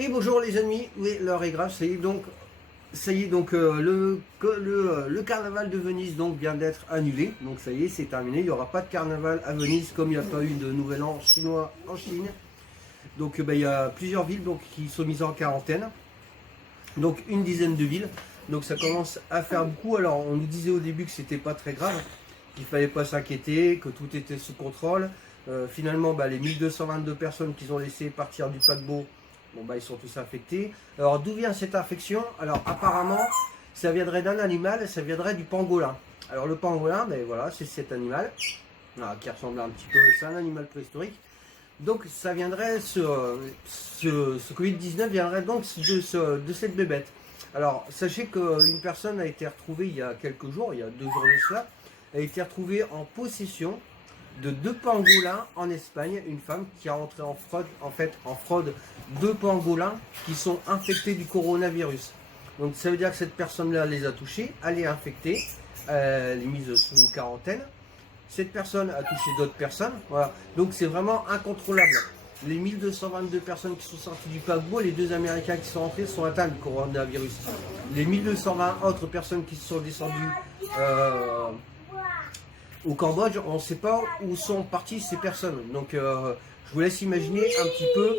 Et bonjour les amis, oui l'heure est grave, ça y est donc le carnaval de Venise donc vient d'être annulé, donc ça y est c'est terminé, il n'y aura pas de carnaval à Venise comme il n'y a pas eu de nouvel an chinois en Chine. Donc il y a plusieurs villes donc, qui sont mises en quarantaine, donc une dizaine de villes, donc ça commence à faire beaucoup. Alors on nous disait au début que c'était pas très grave, qu'il fallait pas s'inquiéter, que tout était sous contrôle. Finalement les 1222 personnes qu'ils ont laissé partir du paquebot, ils sont tous infectés. Alors d'où vient cette infection? Alors apparemment, ça viendrait d'un animal, ça viendrait du pangolin. Alors le pangolin, voilà, c'est cet animal, qui ressemble un petit peu, c'est un animal préhistorique. Donc ça viendrait, ce Covid-19 viendrait donc de cette bébête. Alors sachez qu'une personne a été retrouvée il y a quelques jours, il y a 2 jours de cela, a été retrouvée en possession de 2 pangolins en Espagne, une femme qui a entré en fraude 2 pangolins qui sont infectés du coronavirus. Donc ça veut dire que cette personne-là les a touchés, elle est infectée, elle est mise sous quarantaine. Cette personne a touché d'autres personnes, voilà. Donc c'est vraiment incontrôlable. Les 1222 personnes qui sont sorties du paquebot, les 2 Américains qui sont entrés sont atteints du coronavirus. Les 1220 autres personnes qui sont descendues au Cambodge, on ne sait pas où sont parties ces personnes. Donc je vous laisse imaginer un petit peu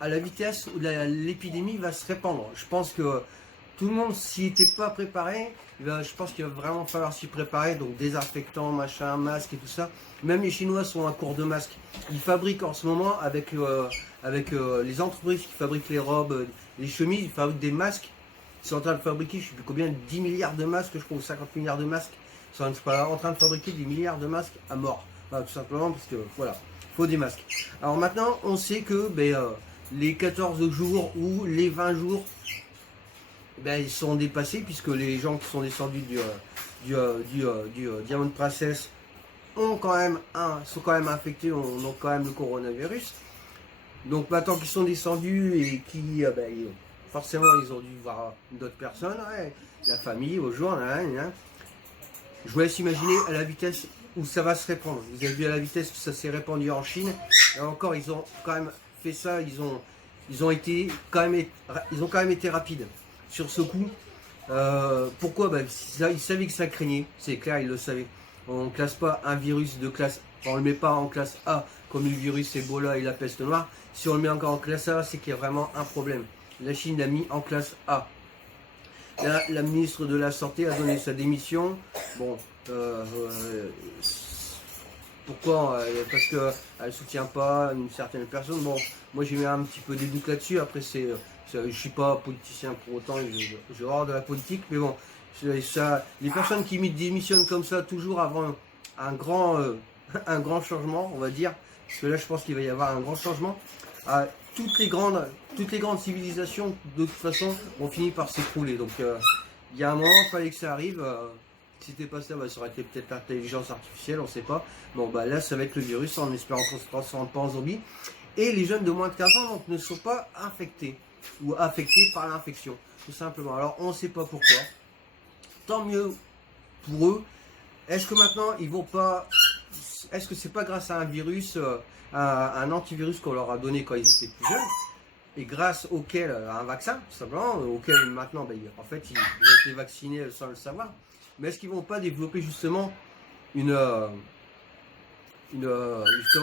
à la vitesse où l'épidémie va se répandre. Je pense que tout le monde s'y était pas préparé. Je pense qu'il va vraiment falloir s'y préparer. Donc désinfectants, machin, masques et tout ça. Même les Chinois sont à court de masques. Ils fabriquent en ce moment avec les entreprises qui fabriquent les robes, les chemises, ils fabriquent des masques. Ils sont en train de fabriquer, je ne sais plus combien, 10 milliards de masques, je crois, ou 50 milliards de masques. Ils sont en train de fabriquer des milliards de masques à mort. Voilà, tout simplement parce que voilà, il faut des masques. Alors maintenant, on sait que les 14 jours ou les 20 jours, ils sont dépassés puisque les gens qui sont descendus du Diamond Princess sont quand même infectés, ont quand même le coronavirus. Donc maintenant qu'ils sont descendus et qui forcément ils ont dû voir d'autres personnes, la famille au jour, je vous laisse imaginer à la vitesse où ça va se répandre. Vous avez vu à la vitesse que ça s'est répandu en Chine. Et encore, ils ont quand même fait ça, ils ont quand même été rapides sur ce coup. Pourquoi? Ils savaient que ça craignait, c'est clair, ils le savaient. On ne classe pas un virus de classe, on ne le met pas en classe A comme le virus Ebola et la peste noire. Si on le met encore en classe A, c'est qu'il y a vraiment un problème. La Chine l'a mis en classe A. Là, la ministre de la Santé a donné sa démission. Bon, pourquoi? Parce qu'elle ne soutient pas une certaine personne. Bon, moi j'ai mis un petit peu des doutes là-dessus. Après, je ne suis pas politicien pour autant, j'ai horreur de la politique. Mais bon, les personnes qui démissionnent comme ça, toujours avant un grand, un grand changement, on va dire. Parce que là, je pense qu'il va y avoir un grand changement. Toutes les grandes civilisations, de toute façon, ont fini par s'écrouler. Donc, il y a un moment, il fallait que ça arrive. Si c'était pas ça, ça aurait été peut-être l'intelligence artificielle, on ne sait pas. Bon, là, ça va être le virus, en espérant qu'on ne se transforme pas en zombie. Et les jeunes de moins de 15 ans donc, ne sont pas infectés, ou affectés par l'infection, tout simplement. Alors, on ne sait pas pourquoi. Tant mieux pour eux. Est-ce que maintenant, ils vont pas... Est-ce que c'est pas grâce à un virus, à un antivirus qu'on leur a donné quand ils étaient plus jeunes, et grâce auquel, à un vaccin, tout simplement, auquel maintenant, en fait, ils ont été vaccinés sans le savoir. Mais est-ce qu'ils vont pas développer justement justement,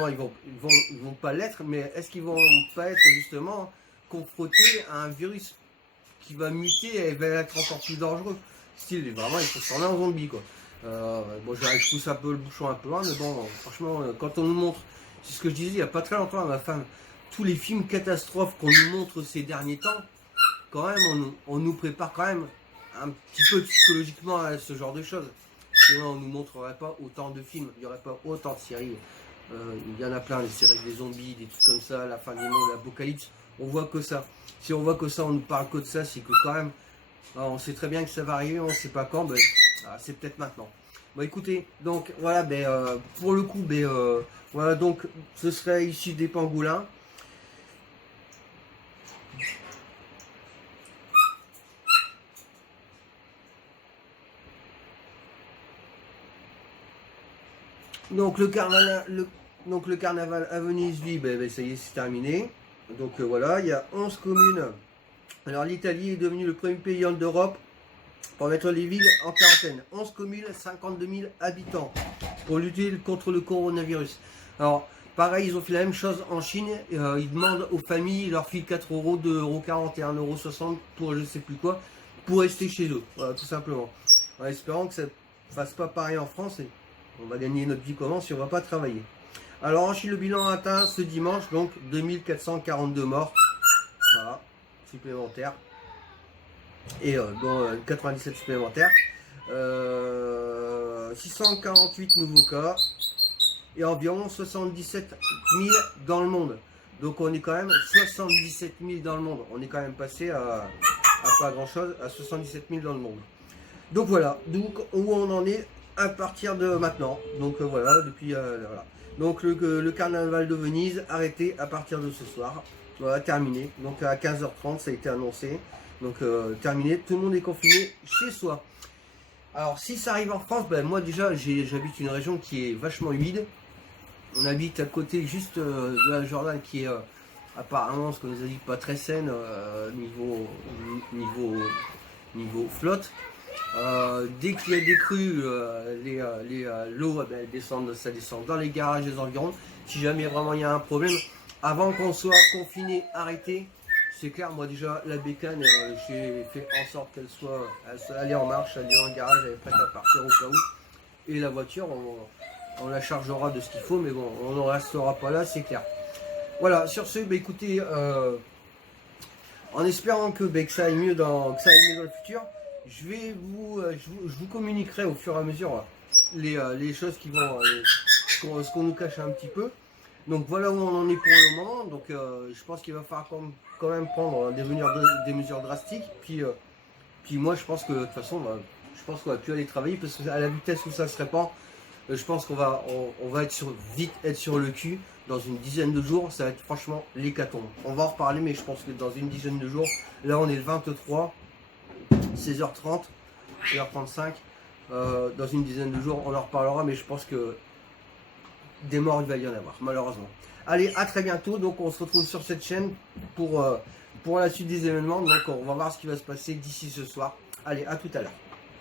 ils vont pas l'être, mais est-ce qu'ils vont pas être justement confrontés à un virus qui va muter et va être encore plus dangereux? Style, vraiment, il faut se transformer en zombie, quoi. Je pousse un peu le bouchon un peu loin, mais bon, franchement, quand on nous montre, c'est ce que je disais il n'y a pas très longtemps à ma femme, tous les films catastrophes qu'on nous montre ces derniers temps, quand même, on nous prépare quand même un petit peu psychologiquement à ce genre de choses. Sinon, on ne nous montrerait pas autant de films, il n'y aurait pas autant de séries. Il y en a plein, les séries avec des zombies, des trucs comme ça, la fin du monde, l'apocalypse. On voit que ça. Si on voit que ça, on nous parle que de ça, c'est que quand même, on sait très bien que ça va arriver, on ne sait pas quand, c'est peut-être maintenant. Écoutez, donc voilà, pour le coup, voilà, donc ce serait ici des pangolins. Donc le carnaval à Venise, lui, ça y est, c'est terminé. Donc voilà, il y a 11 communes. Alors l'Italie est devenue le premier pays d'Europe pour mettre les villes en quarantaine. 11 communes, 52 000 habitants pour lutter contre le coronavirus. Alors pareil, ils ont fait la même chose en Chine. Ils demandent aux familles, ils leur filent 4 euros, 2 euros 40 et 1,60 € pour je sais plus quoi, pour rester chez eux. Voilà, tout simplement. En espérant que ça ne fasse pas pareil en France. Et on va gagner notre vie comment si on ne va pas travailler. Alors en Chine, le bilan atteint ce dimanche, donc 2442 morts. Voilà, supplémentaires. Et dont 97 supplémentaires. 648 nouveaux cas. Et environ 77 000 dans le monde. Donc on est quand même 77 000 dans le monde. On est quand même passé à pas grand chose, à 77 000 dans le monde. Donc voilà, donc où on en est à partir de maintenant. Donc voilà, depuis voilà. Donc le carnaval de Venise arrêté à partir de ce soir. Voilà, terminé. Donc à 15h30 ça a été annoncé. Donc terminé, tout le monde est confiné chez soi. Alors si ça arrive en France, ben, moi déjà j'habite une région qui est vachement humide. On habite à côté juste de la Jordan qui est apparemment, ce qu'on nous a dit, pas très saine niveau flotte. Dès qu'il y a des crues, l'eau ça descend dans les garages des environs. Si jamais vraiment il y a un problème, avant qu'on soit confiné, arrêté, c'est clair, moi déjà la bécane, j'ai fait en sorte qu'elle soit allée en marche, elle est dans le garage, elle est prête à partir au cas où. Et la voiture, on la chargera de ce qu'il faut, mais bon, on n'en restera pas là, c'est clair. Voilà, sur ce, bah, écoutez, en espérant que ça aille mieux dans le futur, je vous communiquerai au fur et à mesure les choses qui vont, ce qu'on nous cache un petit peu. Donc voilà où on en est pour le moment. Donc je pense qu'il va falloir quand même prendre des mesures drastiques. Puis moi je pense que de toute façon, je pense qu'on va plus aller travailler parce que à la vitesse où ça se répand, je pense qu'on va vite être sur le cul. Dans une dizaine de jours, ça va être franchement l'hécatombe. On va en reparler, mais je pense que dans une dizaine de jours, là on est le 23, 16h30, 16h35. Dans une dizaine de jours, on en reparlera, mais je pense que des morts, il va y en avoir, malheureusement. Allez, à très bientôt. Donc, on se retrouve sur cette chaîne pour la suite des événements. Donc, on va voir ce qui va se passer d'ici ce soir. Allez, à tout à l'heure.